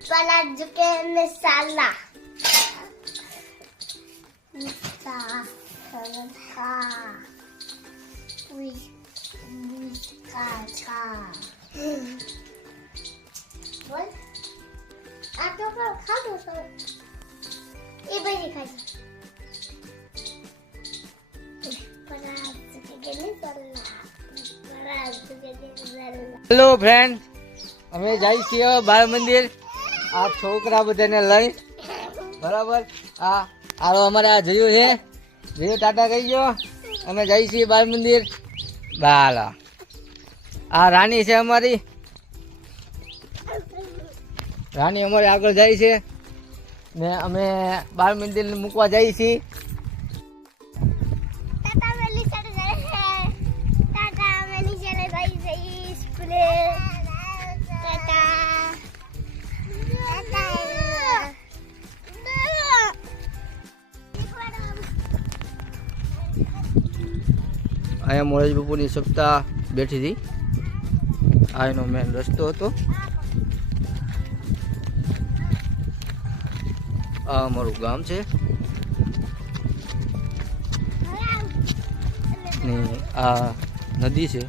प्याज के मसाला मिर्चा हल्का छा बोल આ તો પર ખાધો તો એ બધી ખાઈ હેલો ફ્રેન્ડ, અમે જઈએ છીએ બાળ મંદિર આ છોકરા બધાને લઈ. બરાબર, આરો અમારે આ જયું છે. જયું ટાટા કહી ગયો. અમે જઈએ છીએ બાળ મંદિર. બાલા આ રાની છે અમારી. રાની અમારી આગળ જાય છે ને અમે બાળ મંદિર મૂકવા જઈએ છીએ. અહીંયા મોરારી બાપુની સપ્તાહ બેઠી હતી. આ એનો મેન રસ્તો હતો. આ અમારું ગામ છે ને આ નદી છે.